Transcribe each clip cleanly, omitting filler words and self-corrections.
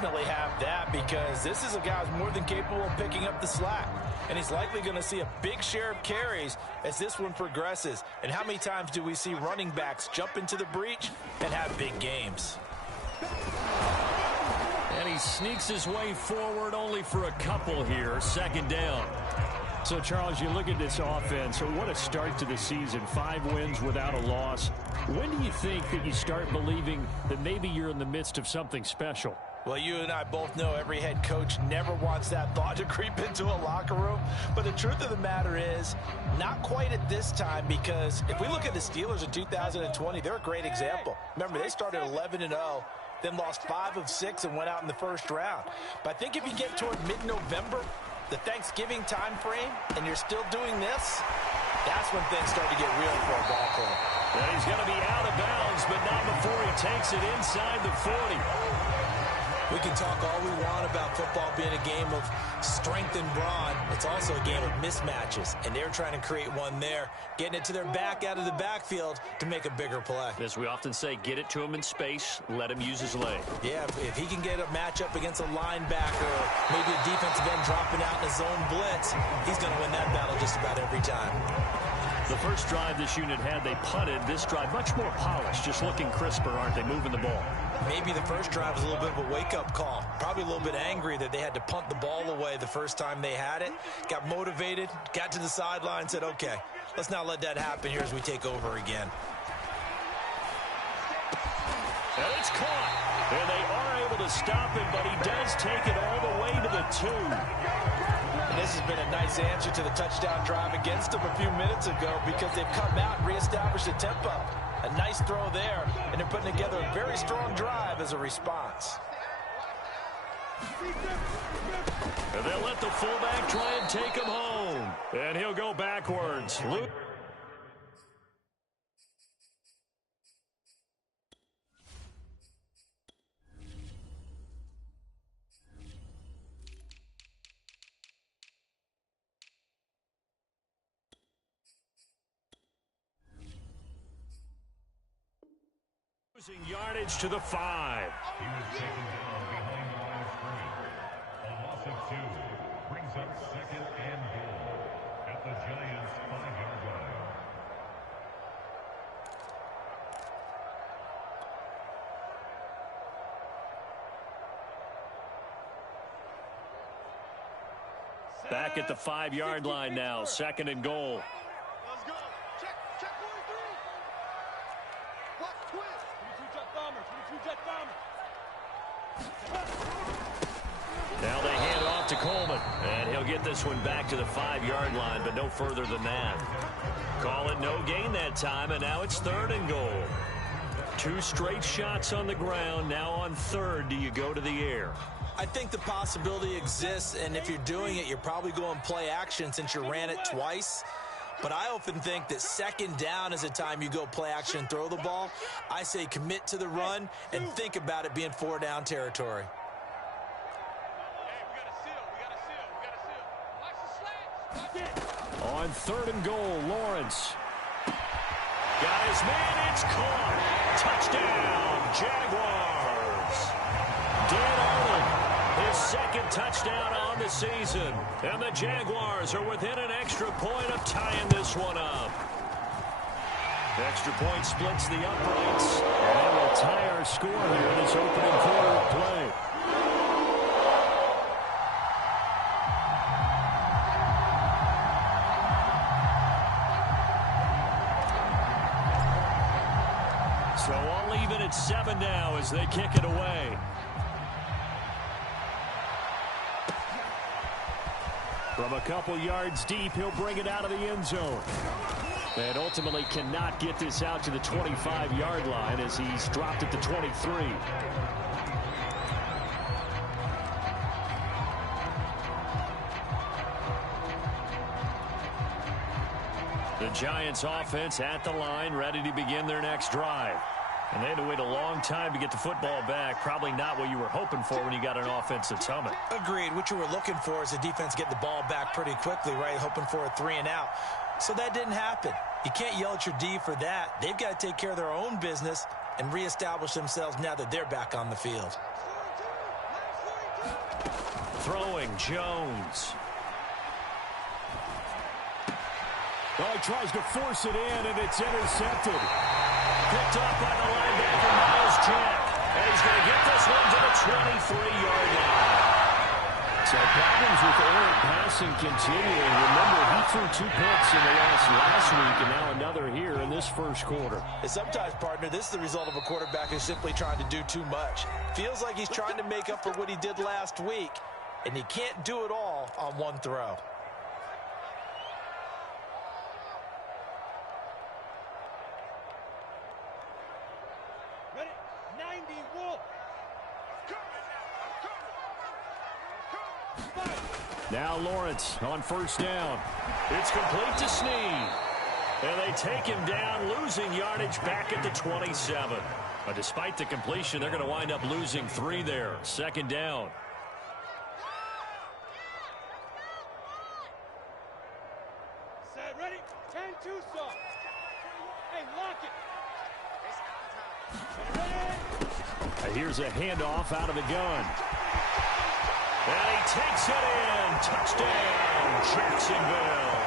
definitely have that, because this is a guy who's more than capable of picking up the slack. And he's likely going to see a big share of carries as this one progresses. And how many times do we see running backs jump into the breach and have big games? And he sneaks his way forward only for a couple here. Second down. So, Charles, you look at this offense, what a start to the season. 5 wins without a loss. When do you think that you start believing that maybe you're in the midst of something special? Well, you and I both know every head coach never wants that thought to creep into a locker room. But the truth of the matter is, not quite at this time, because if we look at the Steelers in 2020, they're a great example. Remember, they started 11-0. Then lost 5 of 6 and went out in the first round. But I think if you get toward mid-November, the Thanksgiving time frame, and you're still doing this, that's when things start to get real for a ball club. And he's going to be out of bounds, but not before he takes it inside the 40. We can talk all we want about football being a game of strength and brawn. It's also a game of mismatches, and they're trying to create one there, getting it to their back out of the backfield to make a bigger play. As we often say, get it to him in space, let him use his leg. Yeah, if he can get a matchup against a linebacker or maybe a defensive end dropping out in a zone blitz, he's going to win that battle just about every time. The first drive this unit had, they punted. This drive, much more polished, just looking crisper, aren't they, moving the ball? Maybe the first drive was a little bit of a wake-up call. Probably a little bit angry that they had to punt the ball away the first time they had it. Got motivated, got to the sideline, said, okay, let's not let that happen here as we take over again. And it's caught. And they are able to stop him, but he does take it all the way to the 2. And this has been a nice answer to the touchdown drive against them a few minutes ago, because they've come out and reestablished the tempo. A nice throw there, and they're putting together a very strong drive as a response. And they'll let the fullback try and take him home. And he'll go backwards. Losing yardage to the 5. He was taken down behind the line of scrimmage. A loss of 2 brings up 2nd and goal at the Giants' 5-yard line. Back at the 5-yard line now, 2nd and goal. Let's go. Check 1-3. Block twist. 22 jet bomber. 22 jet bomber. Now they hand it off to Coleman, and he'll get this one back to the 5-yard line, but no further than that. Call it no gain that time, and now it's 3rd and goal. 2 straight shots on the ground. Now on 3rd, do you go to the air? I think the possibility exists, and if you're doing it, you're probably going play action since you ran it twice. But I often think that 2nd down is a time you go play action and throw the ball. I say commit to the run and think about it being 4-down territory. On 3rd and goal, Lawrence. Got his man, it's caught. Touchdown, Jaguars. Dan Arnold, his 2nd touchdown on the season. And the Jaguars are within an extra point of tying this one up. Extra point splits the uprights. And we'll tie our score here in this opening quarter of play. So I'll leave it at 7 now as they kick it away. From a couple yards deep, he'll bring it out of the end zone. And ultimately cannot get this out to the 25-yard line as he's dropped at the 23. The Giants offense at the line, ready to begin their next drive. And they had to wait a long time to get the football back. Probably not what you were hoping for when you got an offense that's humming. Agreed. What you were looking for is the defense get the ball back pretty quickly, right? Hoping for a 3 and out. So that didn't happen. You can't yell at your D for that. They've got to take care of their own business and reestablish themselves now that they're back on the field. throwing, Jones. Oh, he tries to force it in, and it's intercepted. Picked up by the linebacker, Miles Jack. And he's going to get this one to the 23-yard line. So problems with Eric passing continuing. Remember, he threw 2 picks in the last week, and now another here in this first quarter. And sometimes, partner, this is the result of a quarterback who's simply trying to do too much. Feels like he's trying to make up for what he did last week, and he can't do it all on one throw. Ready? 90, Wolf. Now Lawrence on first down. It's complete to Snead. And they take him down, losing yardage back at the 27. But despite the completion, they're going to wind up losing 3 there. Second down. Set, ready? 10-2 soft. Hey, lock it. Here's a handoff out of the gun. And he takes it in. Touchdown, Jacksonville.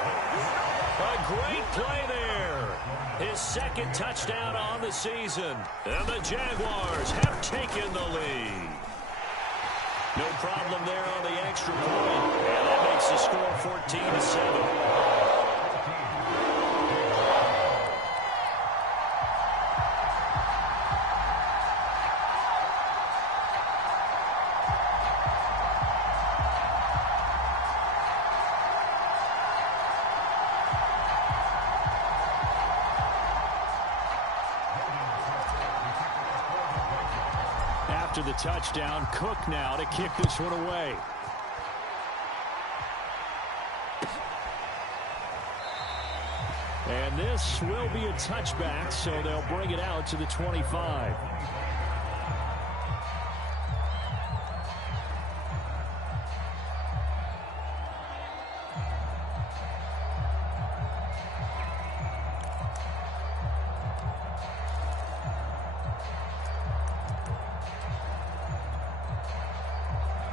A great play there. His second touchdown on the season. And the Jaguars have taken the lead. No problem there on the extra point. And that makes the score 14-7. After the touchdown, Cook now to kick this one away. And this will be a touchback, so they'll bring it out to the 25.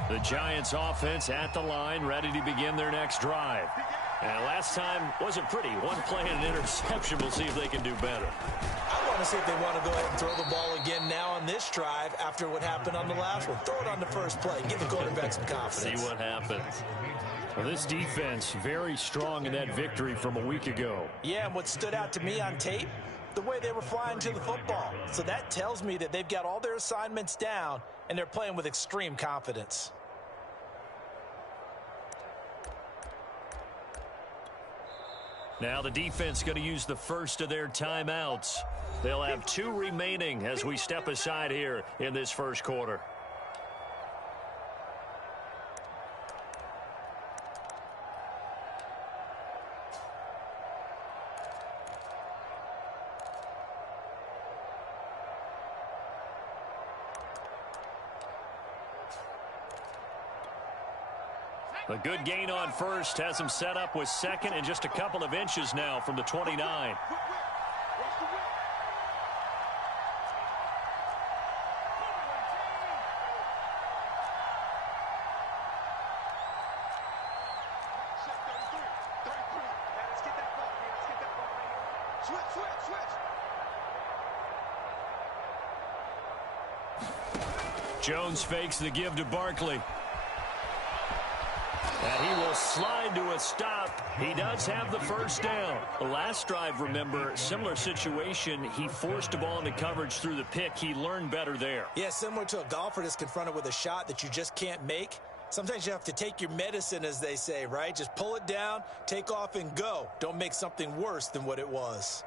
The Giants offense at the line, ready to begin their next drive. And last time wasn't pretty. One play and an interception. We'll see if they can do better. I want to see if they want to go ahead and throw the ball again now on this drive after what happened on the last one. Throw it on the first play. Give the quarterback some confidence. See what happens. Well, this defense very strong in that victory from a week ago. Yeah, and what stood out to me on tape, the way they were flying to the football. So that tells me that they've got all their assignments down, and they're playing with extreme confidence. Now the defense going to use the first of their timeouts. They'll have 2 remaining as we step aside here in this first quarter. A good gain on first has him set up with second and just a couple of inches now from the 29. Jones fakes the give to Barkley. And he will slide to a stop. He does have the first down. The last drive, remember, similar situation. He forced the ball into coverage through the pick. He learned better there. Yeah, similar to a golfer that's confronted with a shot that you just can't make. Sometimes you have to take your medicine, as they say, right? Just pull it down, take off, and go. Don't make something worse than what it was.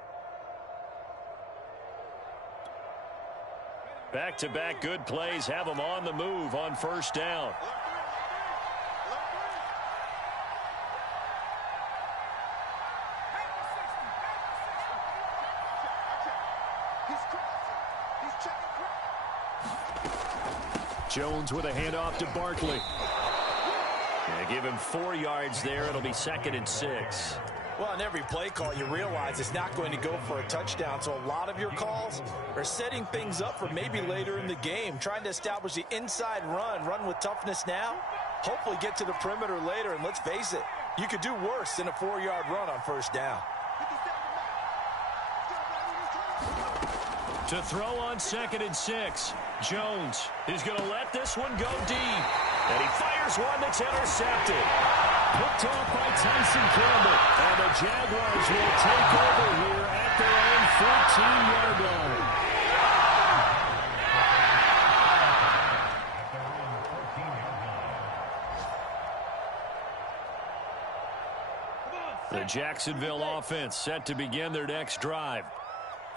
Back-to-back good plays have him on the move on first down. Jones with a handoff to Barkley. Yeah, give him 4 yards there. It'll be 2nd and 6. Well, on every play call, you realize it's not going to go for a touchdown. So a lot of your calls are setting things up for maybe later in the game, trying to establish the inside run with toughness now, hopefully get to the perimeter later. And let's face it, you could do worse than a 4-yard run on first down. To throw on 2nd and 6. Jones is going to let this one go deep. And he fires one that's intercepted. Picked off by Tyson Campbell. And the Jaguars will take over here at their own 14-yard line. The Jacksonville offense set to begin their next drive.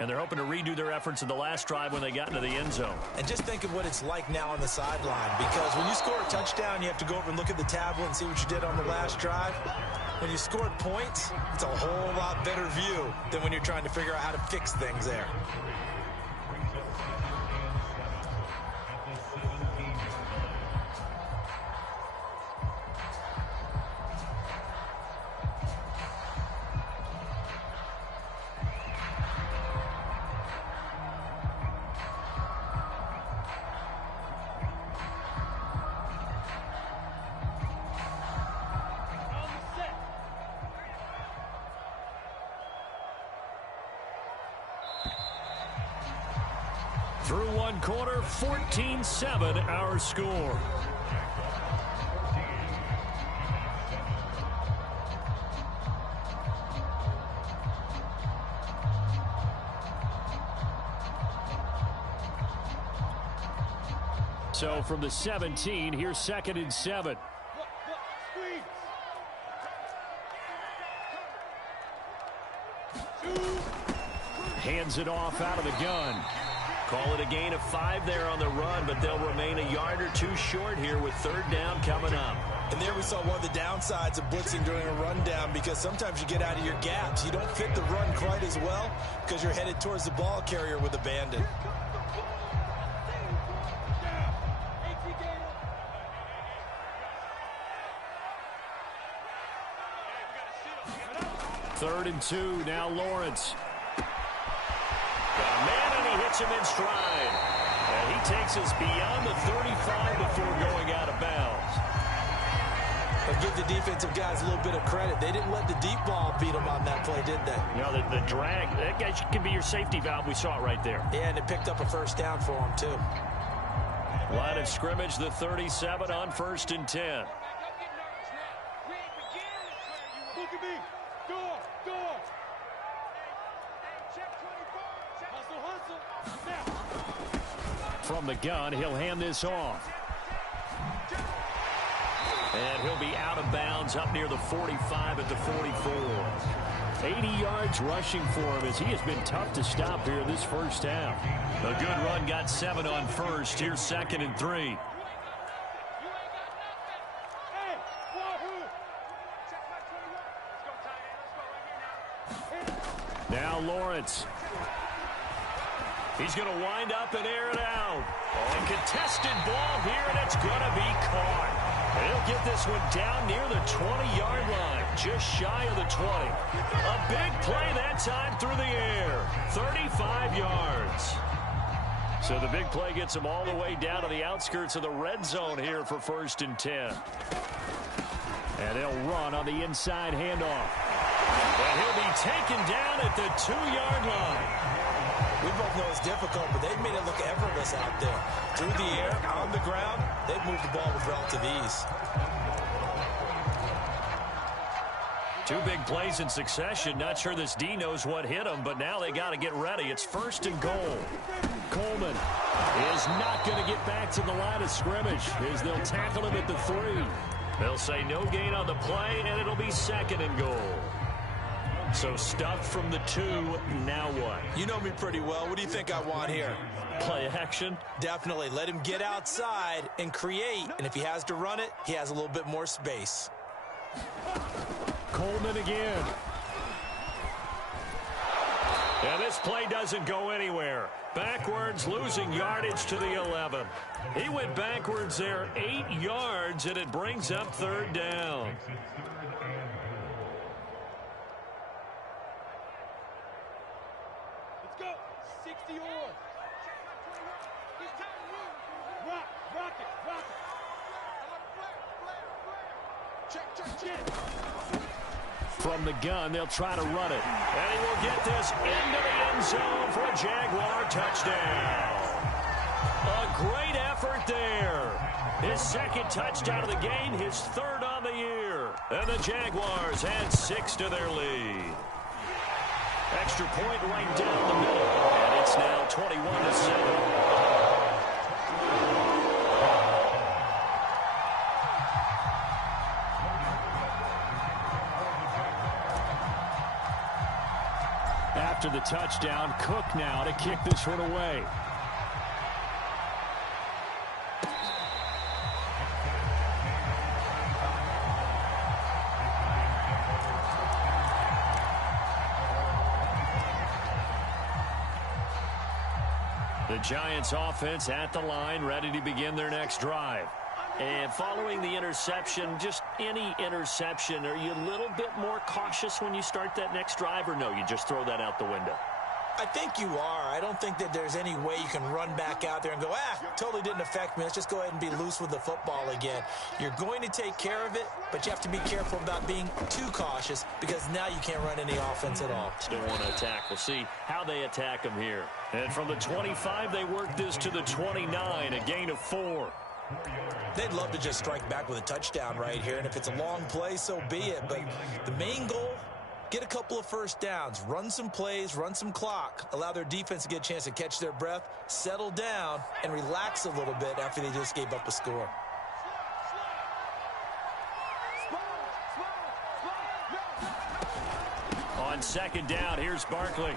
And they're hoping to redo their efforts in the last drive when they got into the end zone. And just think of what it's like now on the sideline, because when you score a touchdown, you have to go over and look at the tablet and see what you did on the last drive. When you scored points, it's a whole lot better view than when you're trying to figure out how to fix things there. Through one quarter, 14-7 our score. So from the 17, here's 2nd and 7. Hands it off out of the gun. Call it a gain of 5 there on the run, but they'll remain a yard or two short here with 3rd down coming up. And there we saw one of the downsides of blitzing during a rundown, because sometimes you get out of your gaps. You don't fit the run quite as well because you're headed towards the ball carrier with abandon. Third and 2, now Lawrence. Got a man, and he hits him in stride. And he takes us beyond the 35 before going out of bounds. But give the defensive guys a little bit of credit. They didn't let the deep ball beat them on that play, did they? You know, the drag, that guy can be your safety valve. We saw it right there. Yeah, and it picked up a first down for them, too. Line of scrimmage, the 37 on 1st and 10. Look at me. Door. Hustle. Now. From the gun, he'll hand this off. And he'll be out of bounds up near the 45 at the 44. 80 yards rushing for him as he has been tough to stop here this first half. A good run, got 7 on first. Here's 2nd and 3. Now Lawrence. He's going to wind up and air it out. A contested ball here, and it's going to be caught. He'll get this one down near the 20-yard line, just shy of the 20. A big play that time through the air, 35 yards. So the big play gets him all the way down to the outskirts of the red zone here for 1st and 10. And they'll run on the inside handoff. And he'll be taken down at the 2-yard line. We both know it's difficult, but they've made it look effortless out there. Through the air, on the ground, they've moved the ball with relative ease. 2 big plays in succession. Not sure this D knows what hit him, but now they got to get ready. It's 1st and goal. Coleman is not going to get back to the line of scrimmage as they'll tackle him at the 3. They'll say no gain on the play, and it'll be 2nd and goal. So stuffed from the 2, now what? You know me pretty well. What do you think I want here? Play action? Definitely. Let him get outside and create. And if he has to run it, he has a little bit more space. Coleman again. And this play doesn't go anywhere. Backwards, losing yardage to the 11. He went backwards there 8 yards, and it brings up 3rd down. From the gun, they'll try to run it. And he will get this into the end zone for a Jaguar touchdown. A great effort there. His second touchdown of the game, his third on the year. And the Jaguars add 6 to their lead. Extra point right down the middle. And it's now 21-7. After the touchdown, Cook now to kick this one away. The Giants offense at the line, ready to begin their next drive. And following the interception, just any interception, are you a little bit more cautious when you start that next drive, or no, you just throw that out the window? I think you are. I don't think that there's any way you can run back out there and go, totally didn't affect me. Let's just go ahead and be loose with the football again. You're going to take care of it, but you have to be careful about being too cautious because now you can't run any offense at all. Still want to attack. We'll see how they attack them here. And from the 25, they work this to the 29, a gain of 4. They'd love to just strike back with a touchdown right here, and if it's a long play, so be it. But the main goal, get a couple of first downs, run some plays, run some clock, allow their defense to get a chance to catch their breath, settle down, and relax a little bit after they just gave up a score. On second down, here's Barkley.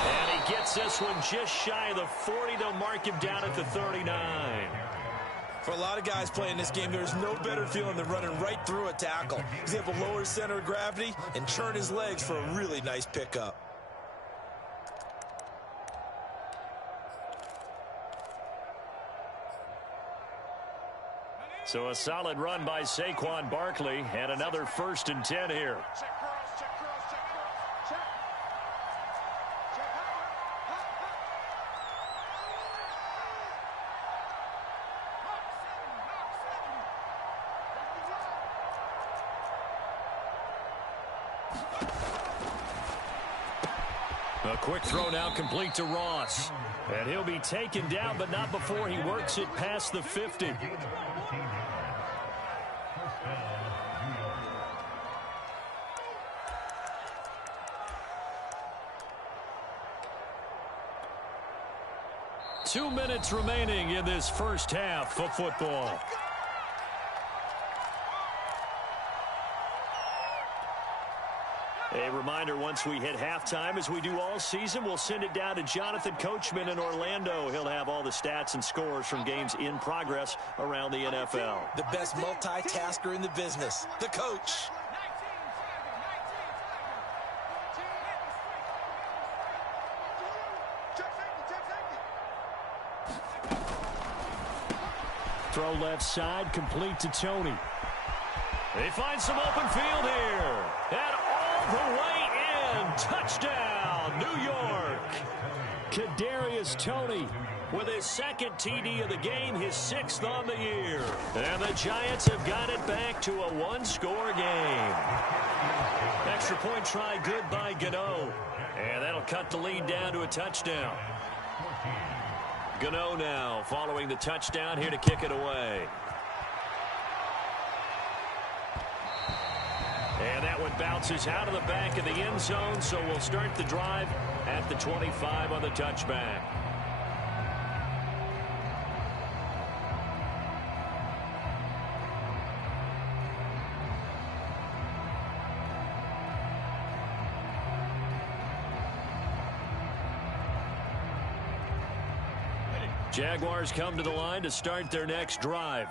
And he gets this one just shy of the 40. They'll mark him down at the 39. For a lot of guys playing this game, there's no better feeling than running right through a tackle. He's able to lower his center of gravity and churn his legs for a really nice pickup. So a solid run by Saquon Barkley and another 1st and 10 here. A quick throw now complete to Ross. And he'll be taken down, but not before he works it past the 50. Two minutes remaining in this first half of football. A reminder, once we hit halftime, as we do all season, we'll send it down to Jonathan Coachman in Orlando. He'll have all the stats and scores from games in progress around the NFL. The best multitasker in the business, the coach. Throw left side, complete to Tony. They find some open field here. And all the way in. Touchdown, New York. Kadarius Toney with his second TD of the game, his 6th on the year. And the Giants have got it back to a one-score game. Extra point try good by Gano. And that'll cut the lead down to a touchdown. Gano now following the touchdown here to kick it away. And that one bounces out of the back of the end zone, so we'll start the drive at the 25 on the touchback. Jaguars come to the line to start their next drive.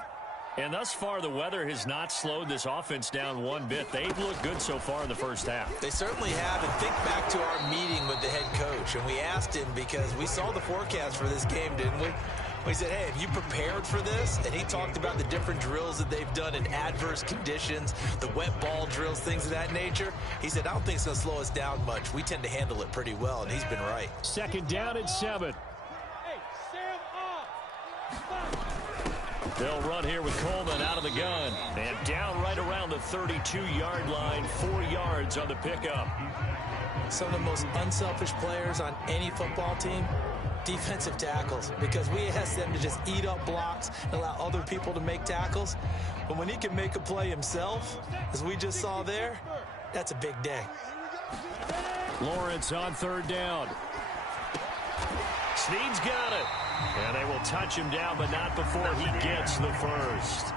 And thus far, the weather has not slowed this offense down one bit. They've looked good so far in the first half. They certainly have. And think back to our meeting with the head coach. And we asked him because we saw the forecast for this game, didn't we? We said, hey, have you prepared for this? And he talked about the different drills that they've done in adverse conditions, the wet ball drills, things of that nature. He said, I don't think it's going to slow us down much. We tend to handle it pretty well, and he's been right. Second down and 7. They'll run here with Coleman out of the gun. And down right around the 32-yard line, 4 yards on the pickup. Some of the most unselfish players on any football team, defensive tackles, because we ask them to just eat up blocks and allow other people to make tackles. But when he can make a play himself, as we just saw there, that's a big day. Lawrence on 3rd down. Snead's got it. And they will touch him down, but not before he gets the first.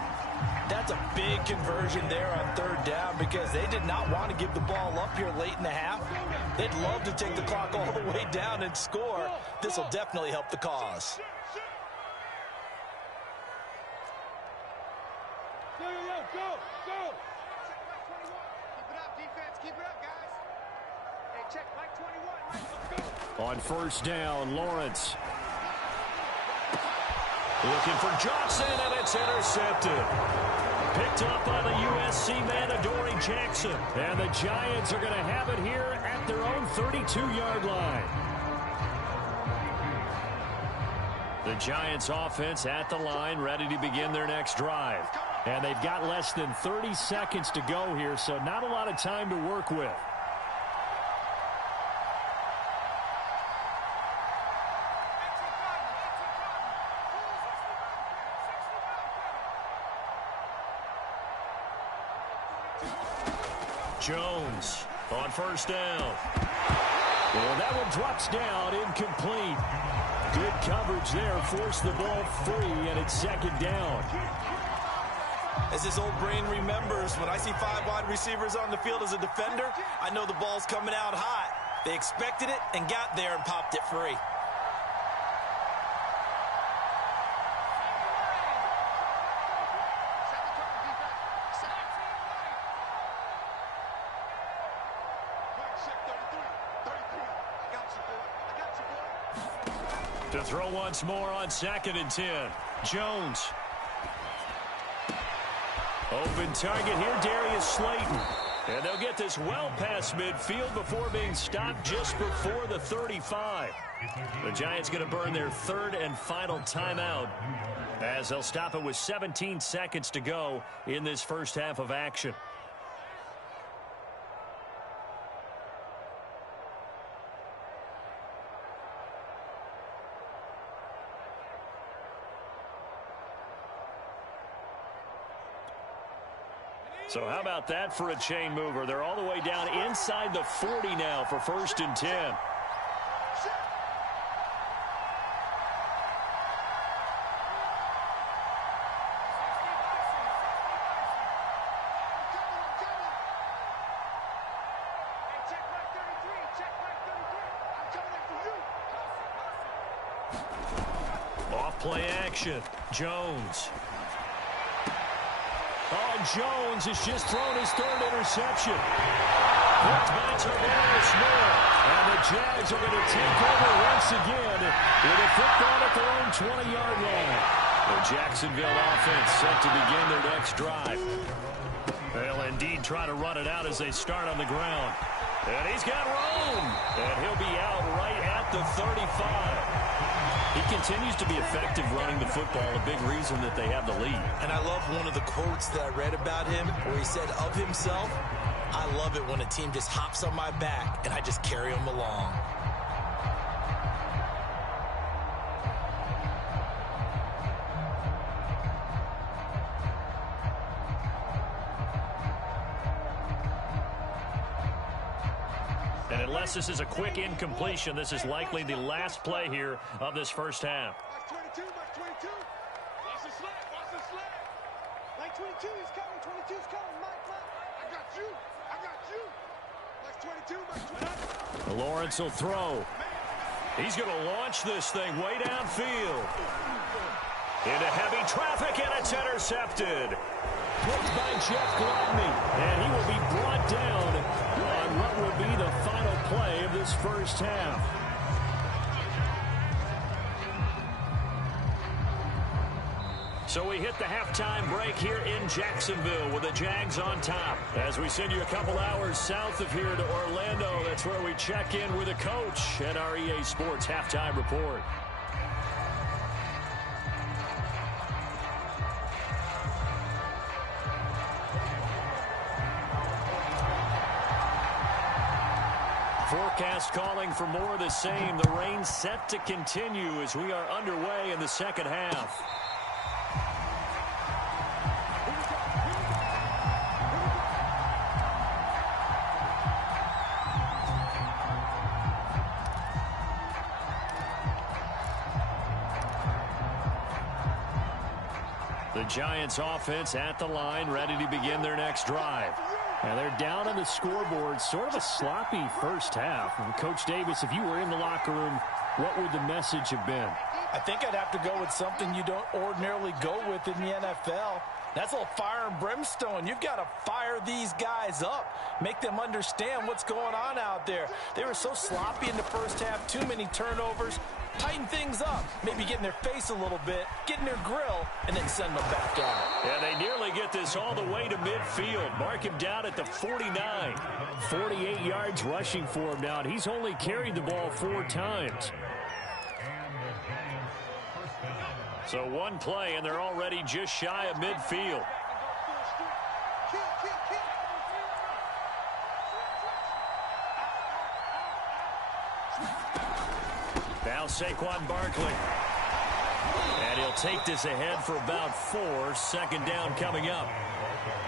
That's a big conversion there on 3rd down because they did not want to give the ball up here late in the half. They'd love to take the clock all the way down and score. This will definitely help the cause. Go, go, go. Keep it up, defense. Keep it up, guys. Hey, check Mike 21. Let's go. On 1st down, Lawrence. Looking for Johnson, and it's intercepted. Picked up by the USC man, Adoree Jackson. And the Giants are going to have it here at their own 32-yard line. The Giants offense at the line, ready to begin their next drive. And they've got less than 30 seconds to go here, so not a lot of time to work with. Jones on 1st down. And that one drops down, incomplete. Good coverage there, forced the ball free, and it's 2nd down. As his old brain remembers, when I see 5 wide receivers on the field as a defender, I know the ball's coming out hot. They expected it and got there and popped it free. To throw once more on 2nd and 10. Jones. Open target here, Darius Slayton. And they'll get this well past midfield before being stopped just before the 35. The Giants going to burn their 3rd and final timeout as they'll stop it with 17 seconds to go in this first half of action. So how about that for a chain mover? They're all the way down inside the 40 now for 1st and 10. Off play action. Jones. Oh, Jones has just thrown his 3rd interception. Points are very small. And the Jags are going to take over once again with a football at their own 20-yard line. The Jacksonville offense set to begin their next drive. They'll indeed try to run it out as they start on the ground. And he's got room. And he'll be out right at the 35. He continues to be effective running the football, a big reason that they have the lead. And I love one of the quotes that I read about him where he said of himself, I love it when a team just hops on my back and I just carry them along. And unless this is a quick incompletion, this is likely the last play here of this first half. Mike 22, Mike 22. Watch the slap, watch the slap. Mike 22 is coming, 22's coming. Mike, I got you, I got you. Mike 22, Mike 22. Lawrence will throw. He's going to launch this thing way downfield. Into heavy traffic, and it's intercepted. Picked by Jeff Gladney, and he will be brought down on what will be the final play of this first half. So we hit the halftime break here in Jacksonville with the Jags on top. As we send you a couple hours south of here to Orlando, that's where we check in with a coach and our EA Sports halftime report. Forecast calling for more of the same. The rain set to continue as we are underway in the second half. The Giants offense at the line, ready to begin their next drive. And they're down on the scoreboard, sort of a sloppy first half. And Coach Davis, if you were in the locker room, what would the message have been? I think I'd have to go with something you don't ordinarily go with in the NFL. That's a little fire and brimstone. You've got to fire these guys up. Make them understand what's going on out there. They were so sloppy in the first half, too many turnovers. Tighten things up, maybe get in their face a little bit, get in their grill, and then send them back out. Yeah, they nearly get this all the way to midfield. Mark him down at the 49. 48 yards rushing for him now, and he's only carried the ball 4 times. So one play, and they're already just shy of midfield. Now Saquon Barkley. And he'll take this ahead for about 4. Second down coming up.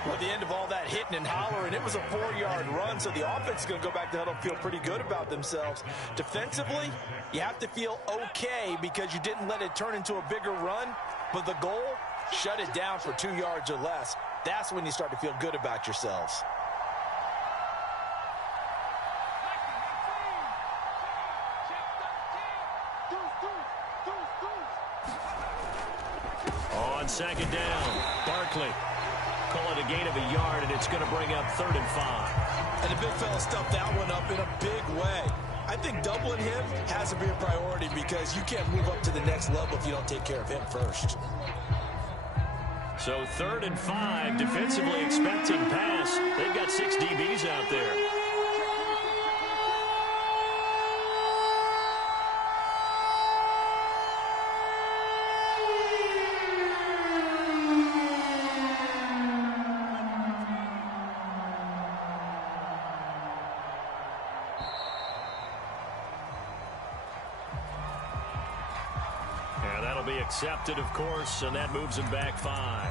Well, at the end of all that hitting and hollering, it was a 4-yard run, so the offense is going to go back to huddle and feel pretty good about themselves. Defensively, you have to feel okay because you didn't let it turn into a bigger run, but the goal, shut it down for 2 yards or less. That's when you start to feel good about yourselves. On second down, Barkley. Call it a gain of a yard, and it's going to bring up 3rd and 5. And the big fella stuffed that one up in a big way. I think doubling him has to be a priority because you can't move up to the next level if you don't take care of him first. So 3rd and 5, defensively expecting pass. They've got 6 DBs out there. Be accepted, of course, and that moves him back 5.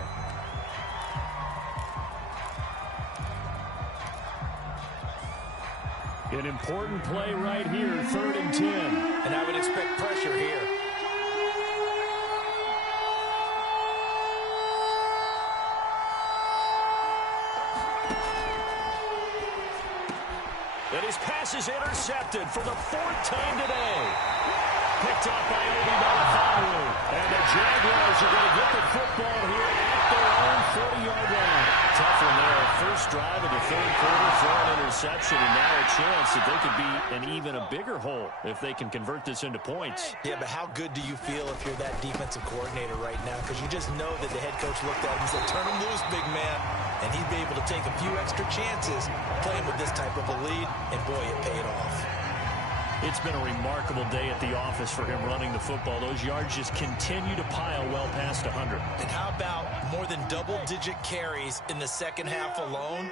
An important play right here, 3rd and 10. And I would expect pressure here. And his pass is intercepted for the 4th time today. Picked off by Obi. And the Jaguars are going to get the football here at their own 40-yard line. Tough one there. First drive of the 3rd quarter for an interception, and now a chance that they could be in even a bigger hole if they can convert this into points. Yeah, but how good do you feel if you're that defensive coordinator right now? Because you just know that the head coach looked at him and said, turn him loose, big man. And he'd be able to take a few extra chances playing with this type of a lead, and boy, it paid off. It's been a remarkable day at the office for him running the football. Those yards just continue to pile well past 100. And how about more than double-digit carries in the second half alone?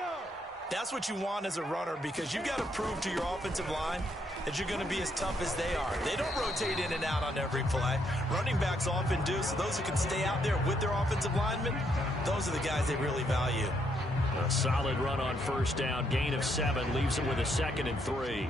That's what you want as a runner because you've got to prove to your offensive line that you're going to be as tough as they are. They don't rotate in and out on every play. Running backs often do, so those who can stay out there with their offensive linemen, those are the guys they really value. A solid run on first down. Gain of 7 leaves them with a 2nd and 3.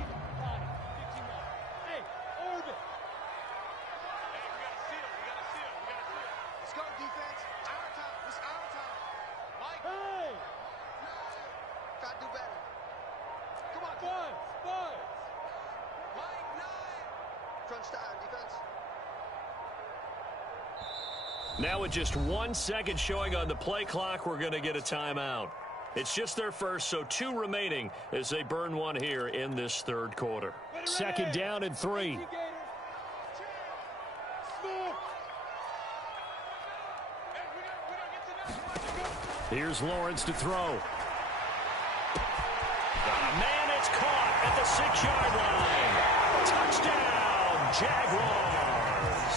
Now with just 1 second showing on the play clock, we're going to get a timeout. It's just their first, so 2 remaining as they burn one here in this 3rd quarter. 2nd down and 3. Here's Lawrence to throw. Man, it's caught at the 6-yard line. Touchdown, Jaguars.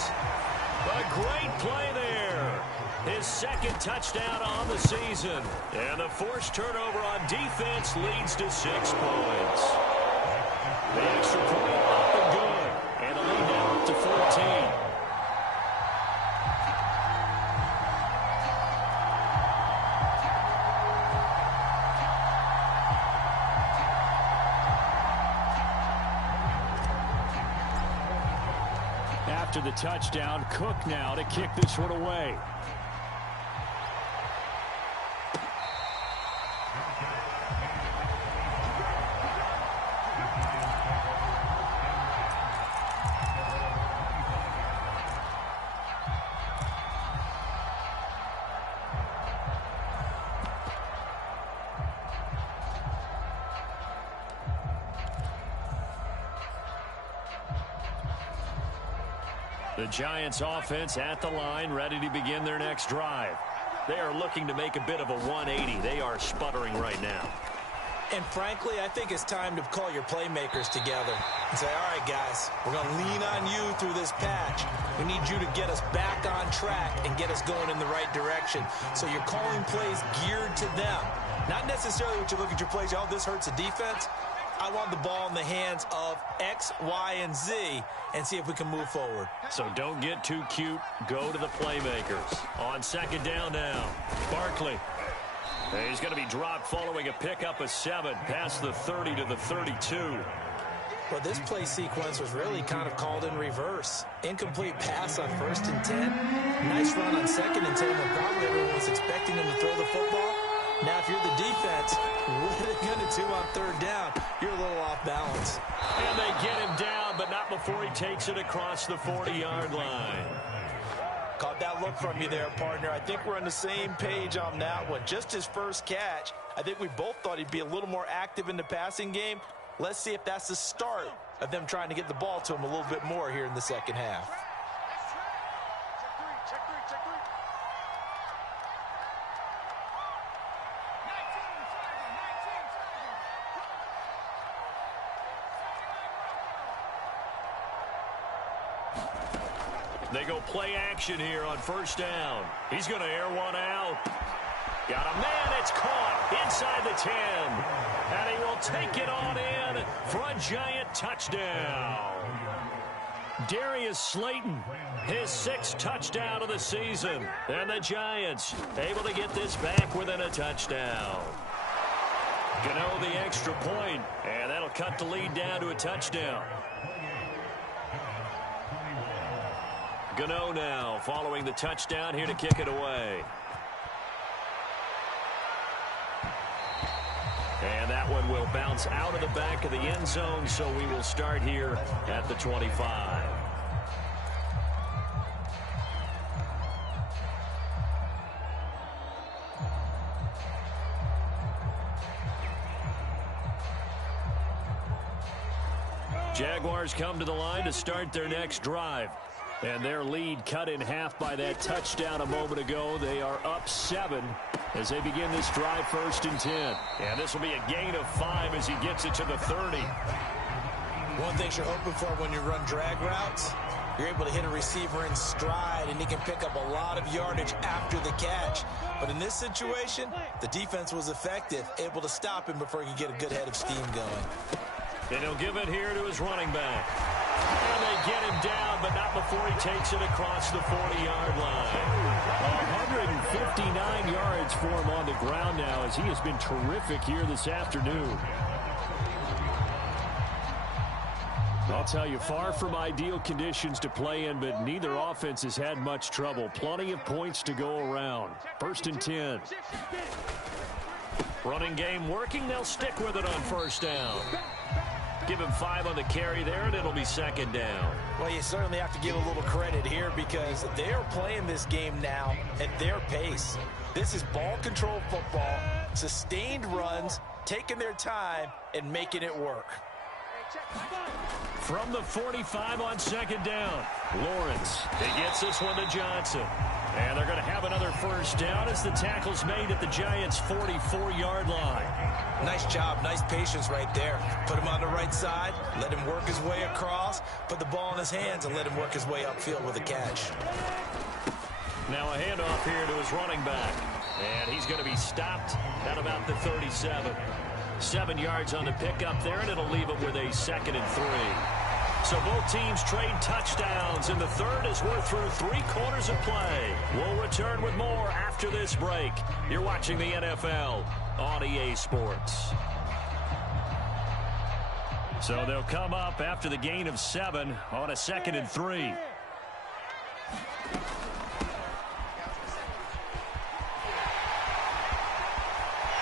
A great play there. His 2nd touchdown on the season. And the forced turnover on defense leads to 6 points. The extra point up and good. And the lead now up to 14. After the touchdown, Cook now to kick this one away. The Giants offense at the line, ready to begin their next drive. They are looking to make a bit of a 180. They are sputtering right now. And frankly, I think it's time to call your playmakers together and say, all right, guys, we're going to lean on you through this patch. We need you to get us back on track and get us going in the right direction. So you're calling plays geared to them. Not necessarily what you look at your plays, oh, this hurts the defense. I want the ball in the hands of X, Y, and Z and see if we can move forward. So don't get too cute. Go to the playmakers. On second down now, Barkley. He's going to be dropped following a pickup of 7 past the 30 to the 32. Well, this play sequence was really kind of called in reverse. Incomplete pass on 1st and 10. Nice run on 2nd and 10 when probably everyone was expecting him to throw the football. Now, if you're the defense, what are they going to do on 3rd down? You're a little off balance. And they get him down, but not before he takes it across the 40-yard line. Caught that look from you there, partner. I think we're on the same page on that one. Just his first catch. I think we both thought he'd be a little more active in the passing game. Let's see if that's the start of them trying to get the ball to him a little bit more here in the second half. They go play action here on 1st down. He's going to air one out. Got a man. It's caught inside the 10. And he will take it on in for a Giant touchdown. Darius Slayton, his 6th touchdown of the season. And the Giants able to get this back within a touchdown. Gano the extra point, and that'll cut the lead down to a touchdown. Gano now following the touchdown here to kick it away. And that one will bounce out of the back of the end zone, so we will start here at the 25. Jaguars come to the line to start their next drive. And their lead cut in half by that touchdown a moment ago. They are up 7 as they begin this drive 1st and 10. And this will be a gain of 5 as he gets it to the 30. One thing you're hoping for when you run drag routes, you're able to hit a receiver in stride, and he can pick up a lot of yardage after the catch. But in this situation, the defense was effective, able to stop him before he could get a good head of steam going. And he'll give it here to his running back. And they get him down, but not before he takes it across the 40-yard line. 159 yards for him on the ground now as he has been terrific here this afternoon. I'll tell you, far from ideal conditions to play in, but neither offense has had much trouble. Plenty of points to go around. 1st and 10. Running game working. They'll stick with it on 1st down. Give him 5 on the carry there, and it'll be 2nd down. Well, you certainly have to give a little credit here because they are playing this game now at their pace. This is ball control football, sustained runs, taking their time, and making it work. From the 45 on 2nd down, Lawrence. He gets this one to Johnson. And they're going to have another 1st down as the tackle's made at the Giants' 44-yard line. Nice job, nice patience right there. Put him on the right side, let him work his way across, put the ball in his hands, and let him work his way upfield with a catch. Now a handoff here to his running back. And he's going to be stopped at about the 37. 7 yards on the pickup there, and it'll leave him with a 2nd and 3. So both teams trade touchdowns in the third as we're through 3 quarters of play. We'll return with more after this break. You're watching the NFL on EA Sports. So they'll come up after the gain of 7 on a 2nd and 3.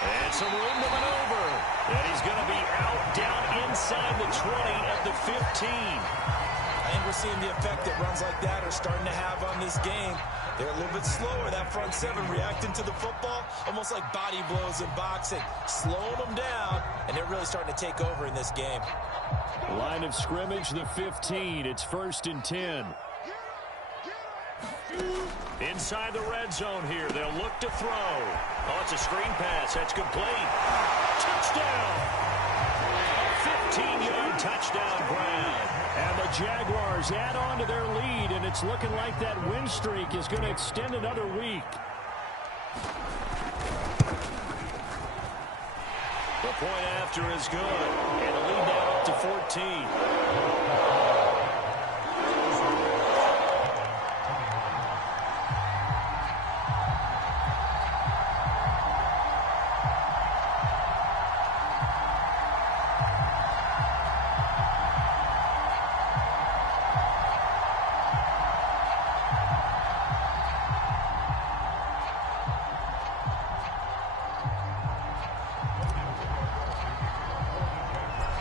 And some room to maneuver. And he's going to be out down inside the 20 at the 15. I think we're seeing the effect that runs like that are starting to have on this game. They're a little bit slower, that front 7 reacting to the football, almost like body blows in boxing, slowing them down, and they're really starting to take over in this game. Line of scrimmage, the 15. It's 1st and 10. Inside the red zone here. They'll look to throw. Oh, it's a screen pass. That's complete. Touchdown. 15-yard touchdown grab. And the Jaguars add on to their lead, and it's looking like that win streak is going to extend another week. The point after is good, and the lead now up to 14.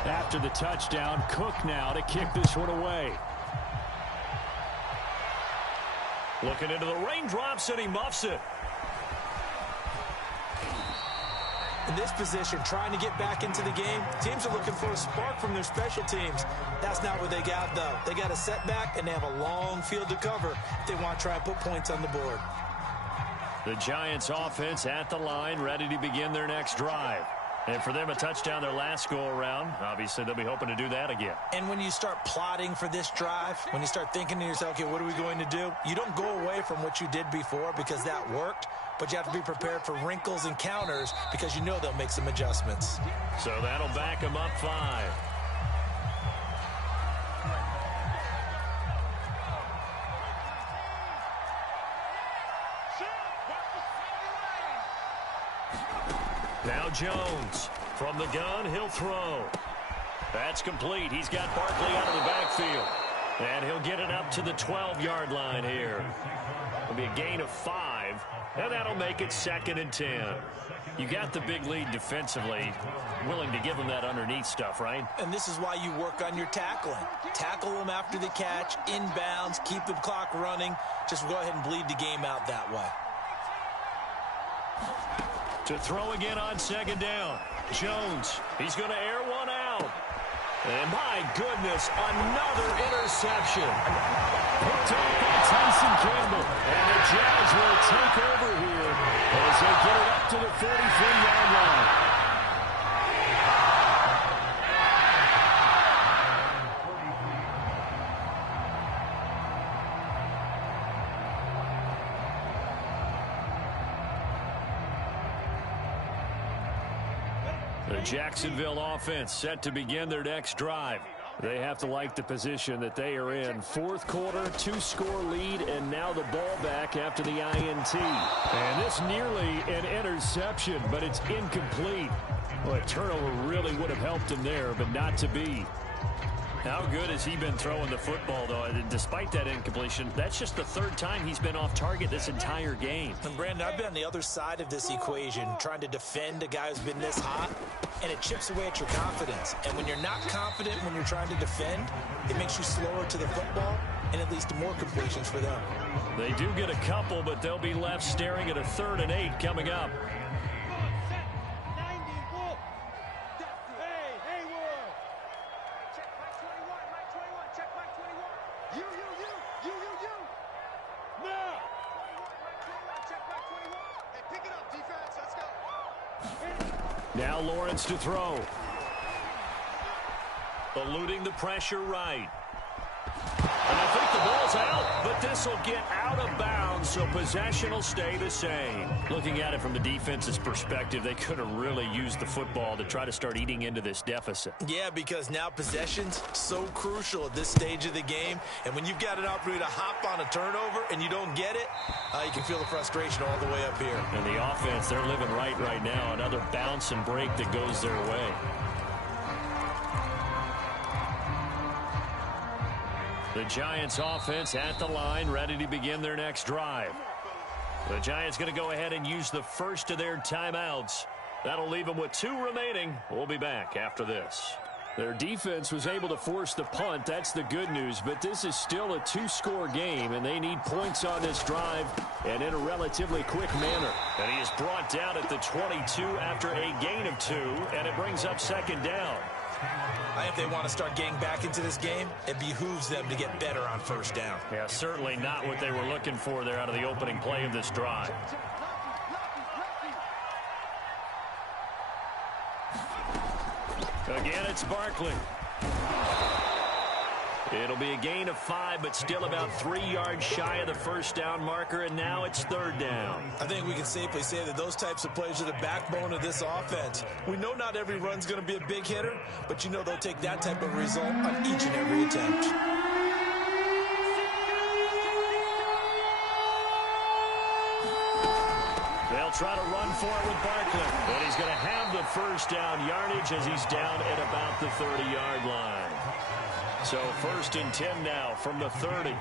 After the touchdown, Cook now to kick this one away. Looking into the raindrops, and he muffs it. In this position, trying to get back into the game, teams are looking for a spark from their special teams. That's not what they got, though. They got a setback, and they have a long field to cover if they want to try and put points on the board. The Giants offense at the line, ready to begin their next drive. And for them, a touchdown their last go-around. Obviously, they'll be hoping to do that again. And when you start plotting for this drive, when you start thinking to yourself, okay, what are we going to do? You don't go away from what you did before because that worked, but you have to be prepared for wrinkles and counters because you know they'll make some adjustments. So that'll back them up 5. Now Jones from the gun, he'll throw. That's complete. He's got Barkley out of the backfield. And he'll get it up to the 12-yard line here. It'll be a gain of 5, and that'll make it 2nd and 10. You got the big lead defensively, willing to give them that underneath stuff, right? And this is why you work on your tackling. Tackle them after the catch, inbounds, keep the clock running. Just go ahead and bleed the game out that way. To throw again on 2nd down. Jones, he's going to air one out. And my goodness, another interception. Picked up by Tyson Campbell. And the Jags will take over here as they get it up to the 43-yard line. The Jacksonville offense set to begin their next drive. They have to like the position that they are in. 4th quarter, 2-score lead, and now the ball back after the INT. And this nearly an interception, but it's incomplete. Well, a turnover really would have helped him there, but not to be. How good has he been throwing the football, though? Despite that incompletion, that's just the 3rd time he's been off target this entire game. And, Brandon, I've been on the other side of this equation, trying to defend a guy who's been this hot, and it chips away at your confidence. And when you're not confident when you're trying to defend, it makes you slower to the football, and it leads to more completions for them. They do get a couple, but they'll be left staring at a 3rd and 8 coming up. Now Lawrence to throw. Eluding the pressure right. And I think the ball's out, but but this will get out of bounds, so possession will stay the same. Looking at it from the defense's perspective, they could have really used the football to try to start eating into this deficit. Yeah, because now possession's so crucial at this stage of the game, and when you've got an opportunity to hop on a turnover and you don't get it, you can feel the frustration all the way up here. And the offense, they're living right now. Another bounce and break that goes their way. The Giants offense at the line, ready to begin their next drive. The Giants going to go ahead and use the first of their timeouts. That'll leave them with 2 remaining. We'll be back after this. Their defense was able to force the punt. That's the good news, but this is still a 2-score game, and they need points on this drive and in a relatively quick manner. And he is brought down at the 22 after a gain of 2, and it brings up second down. I think if they want to start getting back into this game, it behooves them to get better on first down. Yeah, certainly not what they were looking for there out of the opening play of this drive. Again, it's Barkley. It'll be a gain of 5, but still about 3 yards shy of the first down marker, and now it's third down. I think we can safely say that those types of plays are the backbone of this offense. We know not every run's going to be a big hitter, but you know they'll take that type of result on each and every attempt. They'll try to run for it with Barkley, but he's going to have the first down yardage as he's down at about the 30-yard line. So 1st and 10 now from the 30.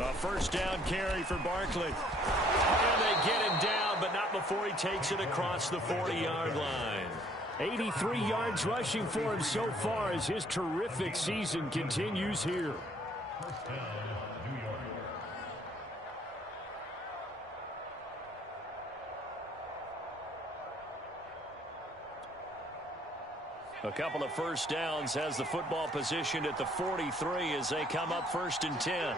A first down carry for Barkley. And they get him down, but not before he takes it across the 40-yard line. 83 yards rushing for him so far as his terrific season continues here. A couple of first downs has the football positioned at the 43 as they come up 1st and 10.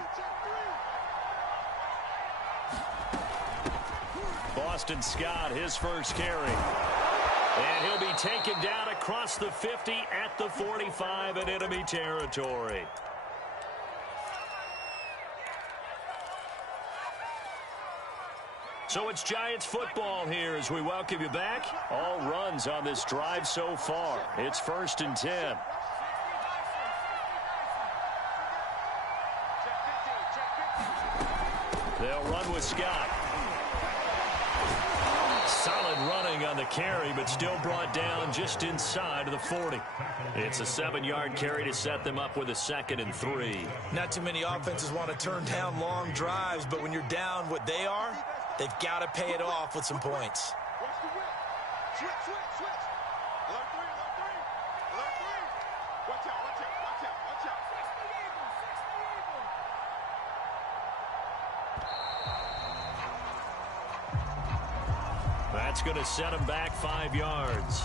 Boston Scott, his first carry. And he'll be taken down across the 50 at the 45 in enemy territory. So it's Giants football here as we welcome you back. All runs on this drive so far. It's 1st and 10. They'll run with Scott. Solid running on the carry, but still brought down just inside of the 40. It's a 7-yard carry to set them up with a 2nd and 3. Not too many offenses want to turn down long drives, but when you're down what they are, they've got to pay it off with some points. Watch the whip. Switch, switch, switch. Alert 3, alert 3. Alert 3. Watch out, watch out, watch out, watch out. That's going to set him back 5 yards.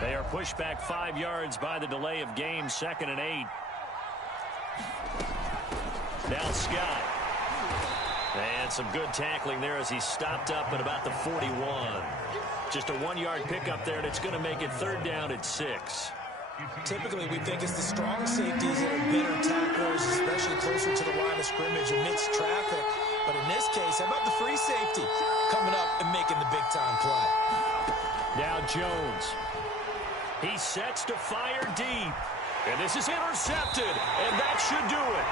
They are pushed back 5 yards by the delay of game, 2nd and 8. Now Scott. And some good tackling there as he stopped up at about the 41. Just a 1-yard pickup there, and it's going to make it 3rd down at 6. Typically, we think it's the strong safeties that are better tacklers, especially closer to the line of scrimmage amidst traffic. But in this case, how about the free safety coming up and making the big-time play? Now Jones. He sets to fire deep. And this is intercepted, and that should do it.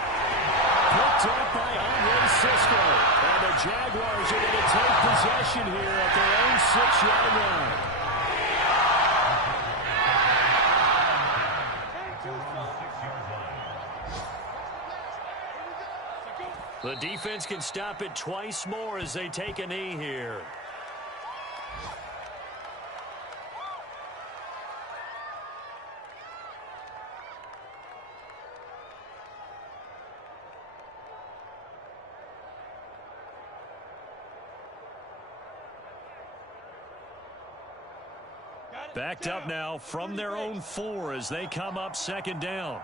Picked up by Andre Cisco. And the Jaguars are going to take possession here at their own 6-yard line. The defense can stop it twice more as they take a knee here. Backed up now from their own 4 as they come up second down.